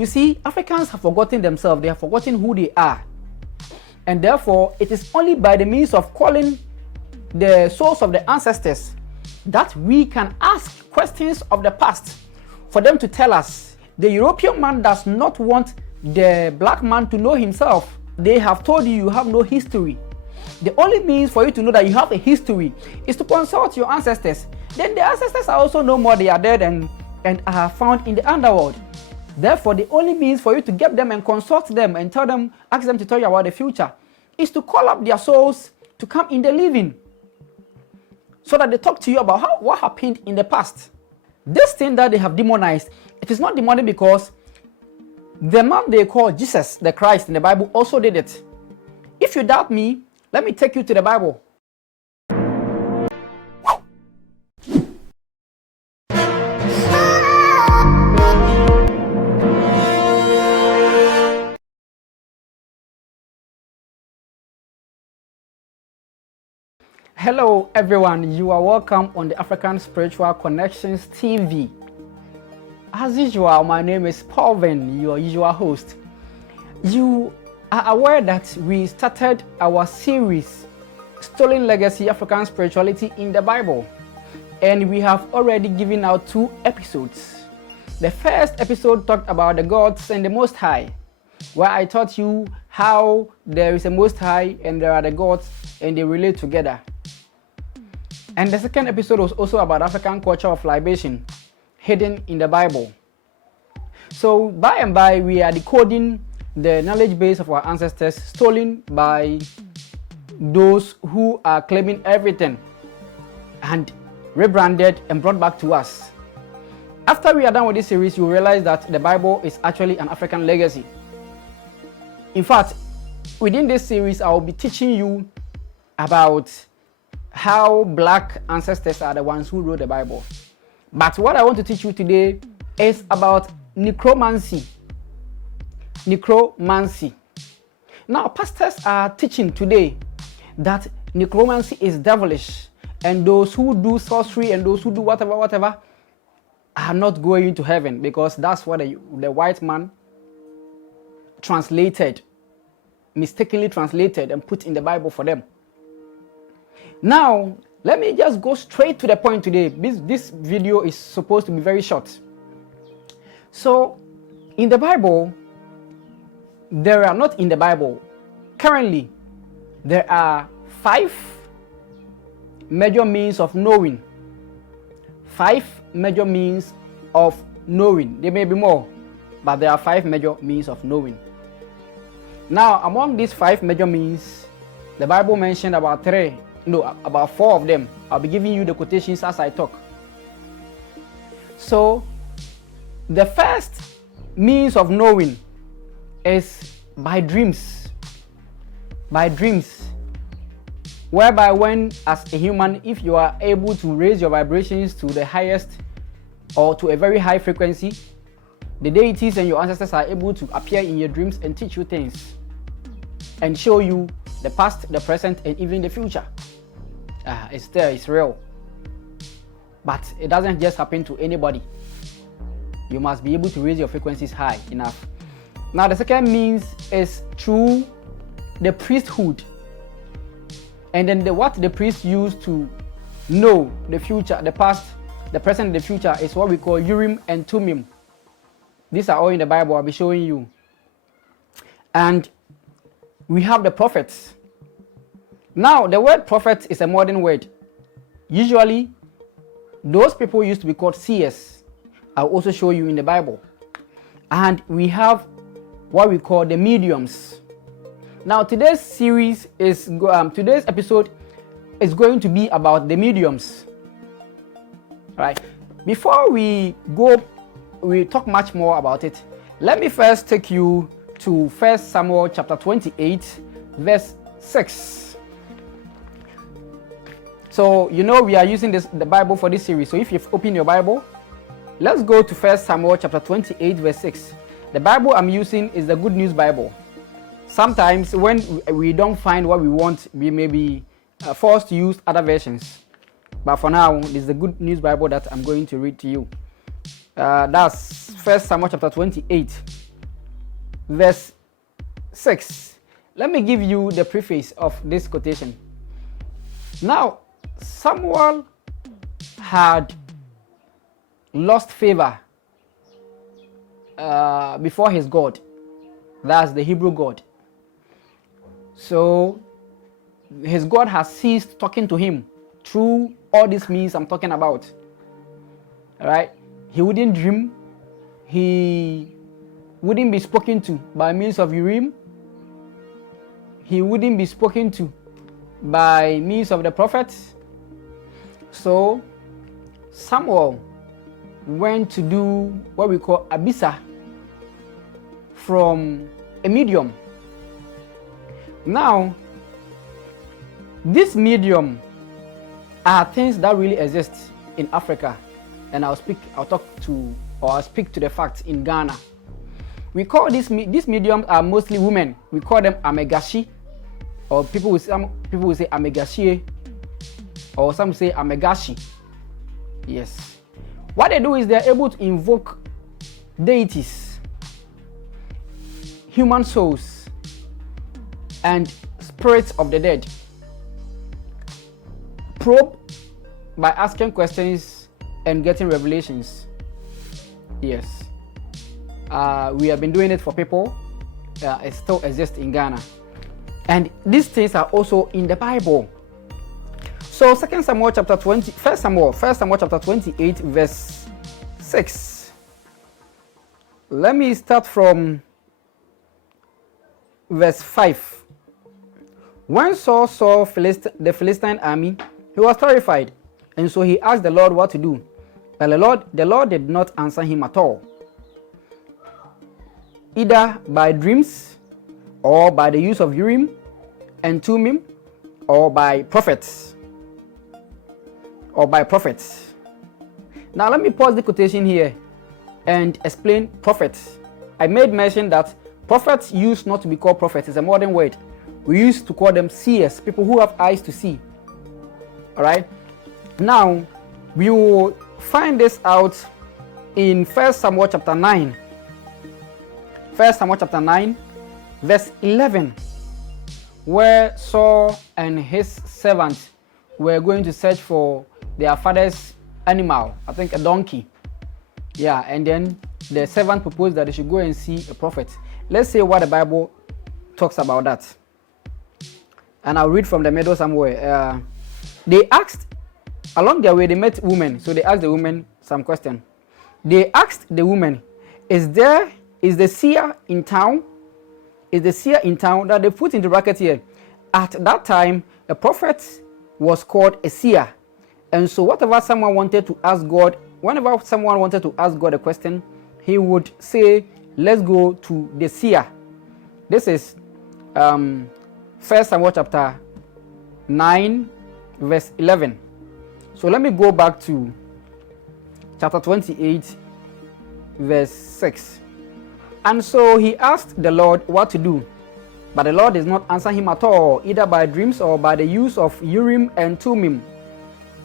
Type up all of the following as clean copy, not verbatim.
You see, Africans have forgotten themselves. They have forgotten who they are. And therefore, it is only by the means of calling the souls of the ancestors that we can ask questions of the past for them to tell us. The European man does not want the black man to know himself. They have told you have no history. The only means for you to know that you have a history is to consult your ancestors. Then the ancestors are also no more. They are dead and are found in the underworld. Therefore, the only means for you to get them and consult them and tell them, ask them to tell you about the future, is to call up their souls to come in the living, so that they talk to you about what happened in the past. This thing that they have demonized, it is not demonic because the man they call Jesus, the Christ in the Bible, also did it. If you doubt me, let me take you to the Bible. Hello everyone, you are welcome on the African Spiritual Connections TV. As usual, my name is PaulVin, your usual host. You are aware that we started our series, Stolen Legacy African Spirituality in the Bible, and we have already given out 2 episodes. The first episode talked about the gods and the Most High, where I taught you how there is a Most High and there are the gods and they relate together. And the second episode was also about African culture of libation, hidden in the Bible. So by and by, we are decoding the knowledge base of our ancestors, stolen by those who are claiming everything, and rebranded and brought back to us. After we are done with this series, you will realize that the Bible is actually an African legacy. In fact, within this series, I will be teaching you about how black ancestors are the ones who wrote the Bible. But what I want to teach you today is about necromancy. Necromancy. Now, pastors are teaching today that necromancy is devilish, and those who do sorcery and those who do whatever are not going to heaven, because that's what the white man mistakenly translated and put in the Bible for them. Now, let me just go straight to the point today. This video is supposed to be very short. So, in the Bible, currently, there are 5 major means of knowing. 5 major means of knowing. There may be more, but there are 5 major means of knowing. Now, among these 5 major means, the Bible mentioned about 4 of them. I'll be giving you the quotations as I talk. So, the first means of knowing is by dreams. By dreams. Whereby when, as a human, if you are able to raise your vibrations to the highest or to a very high frequency, the deities and your ancestors are able to appear in your dreams and teach you things and show you the past, the present, and even the future. It's there, it's real. But it doesn't just happen to anybody. You must be able to raise your frequencies high enough. Now, the second means is through the priesthood. And then what the priest used to know the future, the past, the present, and the future is what we call Urim and Thummim. These are all in the Bible. I'll be showing you. And we have the prophets. Now, the word prophet is a modern word. Usually, those people used to be called seers. I'll also show you in the Bible. And we have what we call the mediums. Now, today's episode is going to be about the mediums. Right? Before we talk much more about it, let me first take you to 1 Samuel chapter 28, verse 6. So, we are using the Bible for this series. So, if you've opened your Bible, let's go to 1 Samuel chapter 28, verse 6. The Bible I'm using is the Good News Bible. Sometimes when we don't find what we want, we may be forced to use other versions. But for now, this is the Good News Bible that I'm going to read to you. That's 1 Samuel chapter 28, verse 6. Let me give you the preface of this quotation. Now, Samuel had lost favor before his God. That's the Hebrew God. So his God has ceased talking to him through all these means I'm talking about. All right? He wouldn't dream. He wouldn't be spoken to by means of Urim. He wouldn't be spoken to by means of the prophets. So Samuel went to do what we call abisa from a medium. Now, this medium are things that really exist in Africa, and I'll speak to the facts in Ghana. We call these mediums are mostly women. We call them amegashi, or people will say amegashie, or some say amegashi. Yes. What they do is they're able to invoke deities, human souls, and spirits of the dead. Probe by asking questions and getting revelations. Yes. We have been doing it for people. It still exists in Ghana. And these things are also in the Bible. So 2 Samuel chapter 20, 1 Samuel chapter 28 verse 6. Let me start from verse 5. When Saul saw the Philistine army, he was terrified, and so he asked the Lord what to do. But the Lord did not answer him at all, either by dreams, or by the use of Urim and Thummim, or by prophets. Now let me pause the quotation here and explain prophets. I made mention that prophets used not to be called prophets. It's a modern word. We used to call them seers, people who have eyes to see. All right. Now we will find this out in 1 Samuel chapter 9. 1 Samuel chapter 9, verse 11, where Saul and his servants were going to search for their father's animal, I think a donkey. Yeah, and then the servant proposed that they should go and see a prophet. Let's see what the Bible talks about that. And I'll read from the middle somewhere. They asked, along their way, they met women. So they asked the woman some question. They asked the woman, is the seer in town? Is the seer in town? That they put into bracket here. At that time, a prophet was called a seer. And so whenever someone wanted to ask God a question, he would say, let's go to the seer. This is 1 Samuel chapter 9, verse 11. So let me go back to chapter 28, verse 6. And so he asked the Lord what to do, but the Lord did not answer him at all, either by dreams or by the use of Urim and Thummim,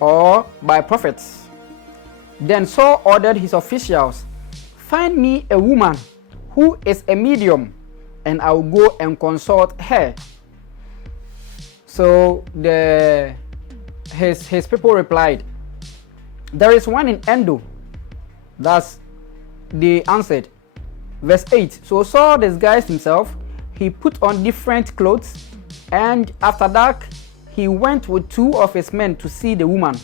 or by prophets. Then Saul ordered his officials, find me a woman who is a medium, and I will go and consult her. So his people replied, there is one in Endo. Thus they answered. Verse 8. So Saul disguised himself. He put on different clothes, and after dark he went with 2 of his men to see the woman.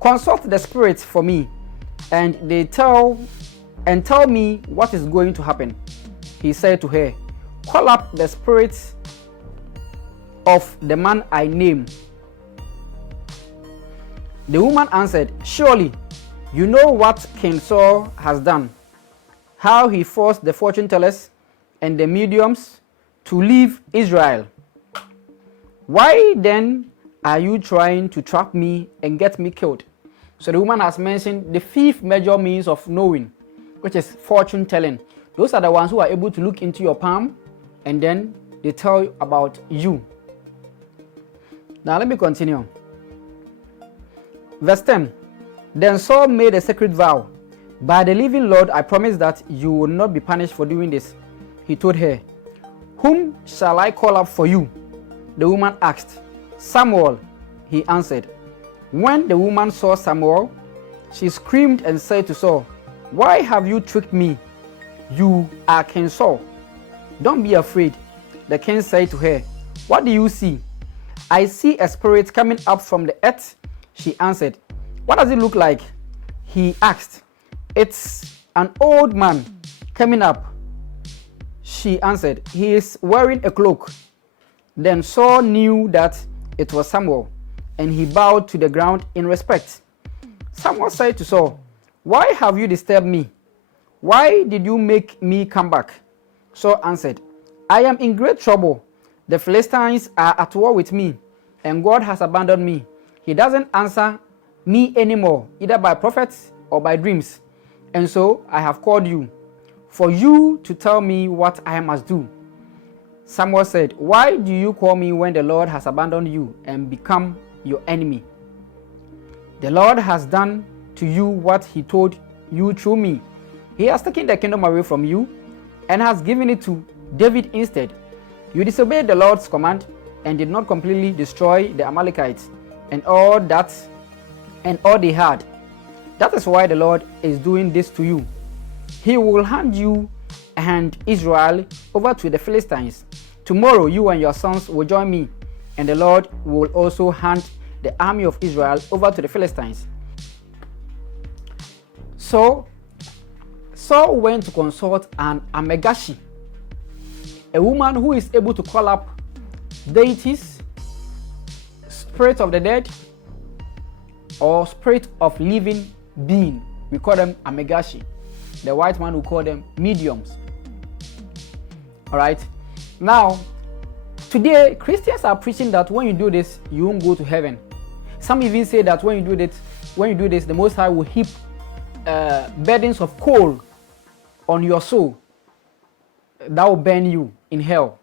Consult the spirits for me, and tell me what is going to happen. He said to her, call up the spirits of the man I name. The woman answered, surely you know what King Saul has done, how he forced the fortune tellers and the mediums to leave Israel. Why then are you trying to trap me and get me killed? So the woman has mentioned the 5th major means of knowing, which is fortune telling. Those are the ones who are able to look into your palm and then they tell you about you. Now let me continue. Verse 10. Then Saul made a sacred vow. By the living Lord, I promise that you will not be punished for doing this. he told her. Whom shall I call up for you? The woman asked. Samuel, he answered. When the woman saw Samuel, she screamed and said to Saul, Why have you tricked me? You are King Saul. Don't be afraid. The king said to her, What do you see? I see a spirit coming up from the earth. She answered. What does it look like? He asked. It's an old man coming up. She answered. He is wearing a cloak. Then Saul knew that it was Samuel, and he bowed to the ground in respect. Samuel said to Saul, Why have you disturbed me? Why did you make me come back? Saul answered, I am in great trouble. The Philistines are at war with me, and God has abandoned me. He doesn't answer me anymore, either by prophets or by dreams. And so I have called you, for you to tell me what I must do. Samuel said, Why do you call me when the Lord has abandoned you and become your enemy? The Lord has done to you what he told you through me. He has taken the kingdom away from you and has given it to David instead. You disobeyed the Lord's command and did not completely destroy the Amalekites and all they had. That is why the Lord is doing this to you. He will hand you and Israel over to the Philistines. Tomorrow you and your sons will join me, and the Lord will also hand the army of Israel over to the Philistines. So Saul went to consult an Amegashi, a woman who is able to call up deities, spirits of the dead, or spirit of living being. We call them Amegashi. The white man will call them mediums. All right. Now, today Christians are preaching that when you do this, you won't go to heaven. Some even say that when you do this, the Most High will heap burdens of coal on your soul that will burn you in hell.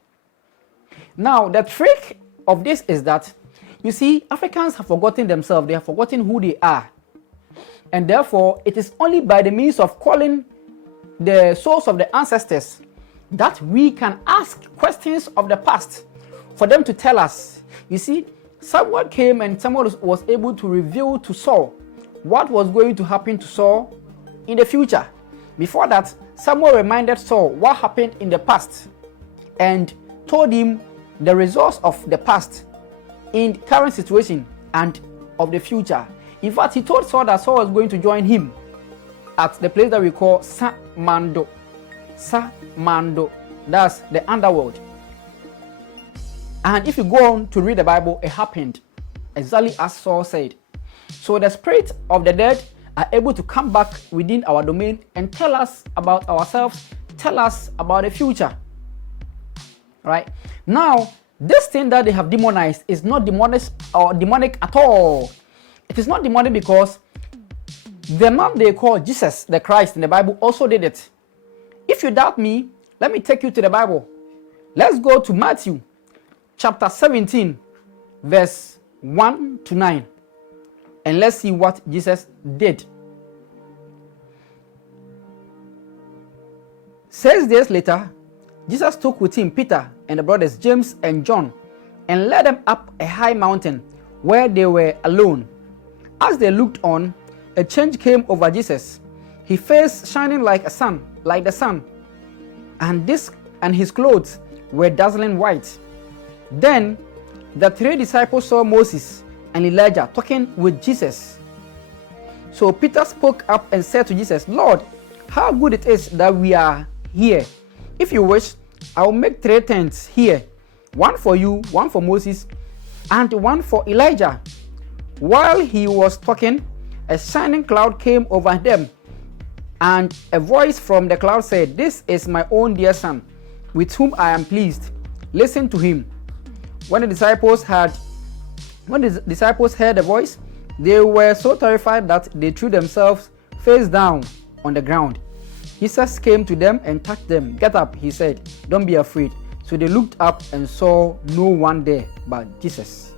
Now, the trick of this is that, you see, Africans have forgotten themselves. They have forgotten who they are. And therefore, it is only by the means of calling the souls of the ancestors that we can ask questions of the past for them to tell us. You see, Samuel came and Samuel was able to reveal to Saul what was going to happen to Saul in the future. Before that, Samuel reminded Saul what happened in the past and told him the results of the past in current situation and of the future. In fact, he told Saul that Saul was going to join him at the place that we call Samando. Samando, that's the underworld. And if you go on to read the Bible, it happened exactly as Saul said. So the spirits of the dead are able to come back within our domain and tell us about ourselves, tell us about the future. Right? Now, this thing that they have demonized is not demonic at all. It is not demonic because the man they call Jesus, the Christ in the Bible, also did it. If you doubt me, let me take you to the Bible. Let's go to Matthew chapter 17, verse 1 to 9. And let's see what Jesus did. 6 days later, Jesus took with him Peter and the brothers James and John and led them up a high mountain where they were alone. As they looked on, a change came over Jesus. His face shining like the sun, and his clothes were dazzling white. Then the 3 disciples saw Moses and Elijah talking with Jesus. So Peter spoke up and said to Jesus, Lord, how good it is that we are here. If you wish, I will make 3 tents here, one for you, one for Moses, and one for Elijah. While he was talking, a shining cloud came over them, and a voice from the cloud said, This is my own dear son, with whom I am pleased. Listen to him. When the disciples heard the voice, they were so terrified that they threw themselves face down on the ground. Jesus came to them and touched them. Get up, he said. Don't be afraid. So they looked up and saw no one there but Jesus.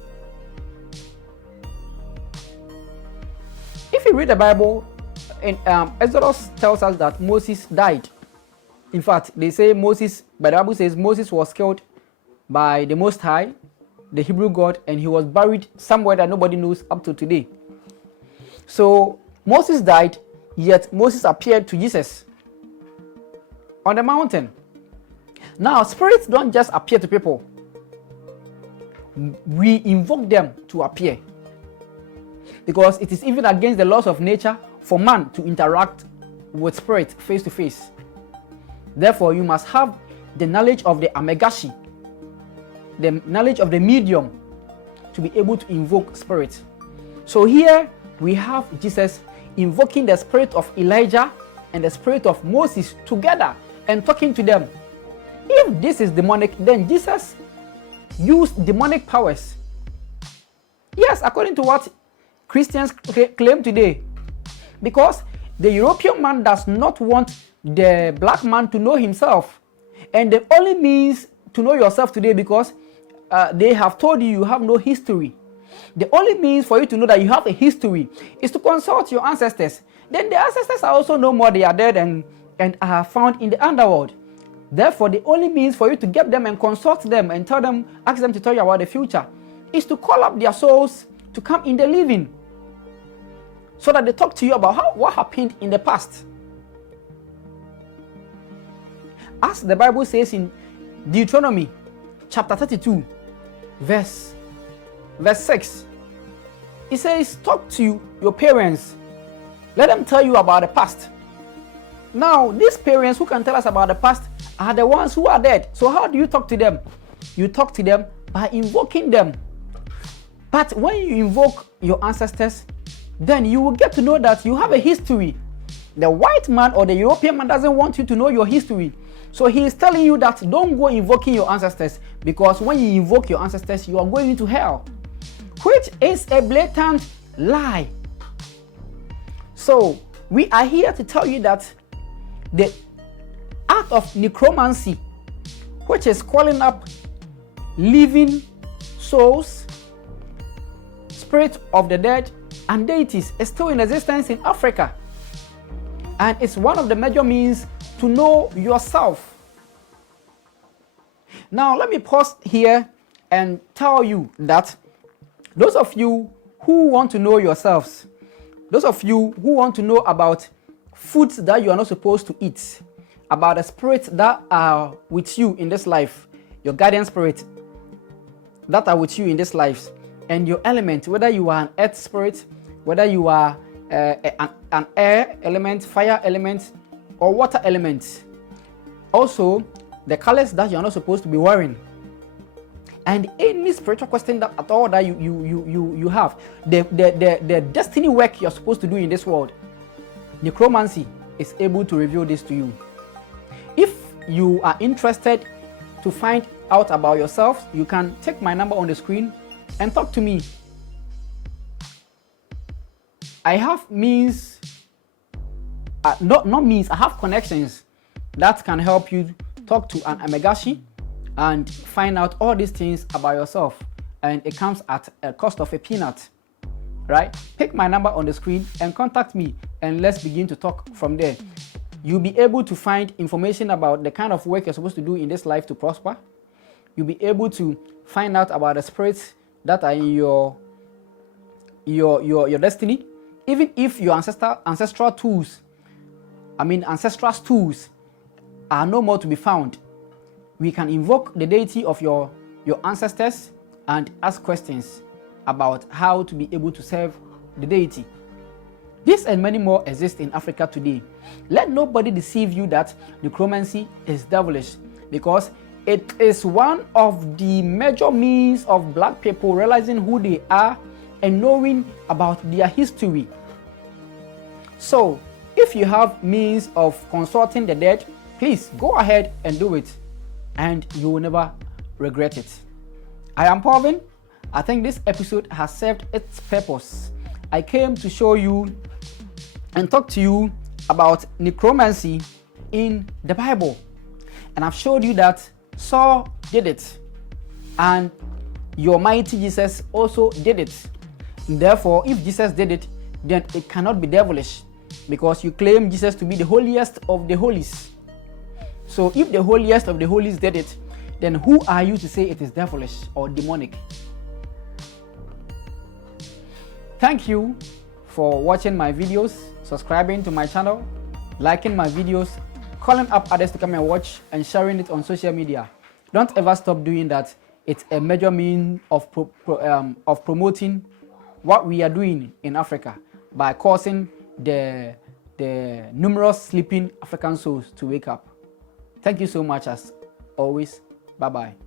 If you read the Bible, in Exodus tells us that Moses died. In fact, they say Moses, but the Bible says Moses was killed by the Most High, the Hebrew God, and he was buried somewhere that nobody knows up to today. So Moses died, yet Moses appeared to Jesus on the mountain. Now, spirits don't just appear to people. We invoke them to appear. Because it is even against the laws of nature for man to interact with spirit face to face. Therefore, you must have the knowledge of the amegashi, the knowledge of the medium, to be able to invoke spirit. So here we have Jesus invoking the spirit of Elijah and the spirit of Moses together and talking to them. If this is demonic, then Jesus used demonic powers. Yes, according to what Christians claim today. Because the European man does not want the black man to know himself. And the only means to know yourself today, because they have told you you have no history. The only means for you to know that you have a history is to consult your ancestors. Then the ancestors are also no more, they are dead and are found in the underworld. Therefore, the only means for you to get them and consult them and tell them, ask them to tell you about the future, is to call up their souls to come in the living, so that they talk to you about what happened in the past. As the Bible says in Deuteronomy chapter 32, verse 6, it says, talk to your parents, let them tell you about the past. Now, these parents who can tell us about the past are the ones who are dead. So how do you talk to them? You talk to them by invoking them. But when you invoke your ancestors, then you will get to know that you have a history. The white man or the European man doesn't want you to know your history. So he is telling you that don't go invoking your ancestors, because when you invoke your ancestors, you are going into hell, which is a blatant lie. So we are here to tell you that the art of necromancy, which is calling up living souls, spirits of the dead, and deities, is still in existence in Africa. And it's one of the major means to know yourself. Now, let me pause here and tell you that those of you who want to know yourselves, those of you who want to know about foods that you are not supposed to eat, about the spirits that are with you in this life, your guardian spirit that are with you in this life, and your element, whether you are an earth spirit, whether you are an air element, fire element, or water element. Also, the colors that you are not supposed to be wearing, and any spiritual question that at all that you have, the destiny work you're supposed to do in this world, necromancy is able to reveal this to you. If you are interested to find out about yourself, you can take my number on the screen and talk to me. I have means, not means, I have connections that can help you talk to an amegashi and find out all these things about yourself, and it comes at a cost of a peanut, right? Pick my number on the screen and contact me, and let's begin to talk from there. You'll be able to find information about the kind of work you're supposed to do in this life to prosper. You'll be able to find out about the spirits that are in your destiny. Even if your ancestral tools are no more to be found, we can invoke the deity of your ancestors and ask questions about how to be able to serve the deity. This and many more exist in Africa today. Let nobody deceive you that necromancy is devilish, because it is one of the major means of black people realizing who they are and knowing about their history. So, if you have means of consulting the dead, please go ahead and do it, and you will never regret it. I am PaulVin. I think this episode has served its purpose. I came to show you and talk to you about necromancy in the Bible. And I've showed you that Saul did it, and your mighty Jesus also did it. Therefore, if Jesus did it, then it cannot be devilish, because you claim Jesus to be the holiest of the holies. So if the holiest of the holies did it, then who are you to say it is devilish or demonic? Thank you for watching my videos, subscribing to my channel, liking my videos, calling up others to come and watch, and sharing it on social media. Don't ever stop doing that. It's a major means of promoting what we are doing in Africa by causing the numerous sleeping African souls to wake up. Thank you so much as always. Bye-bye.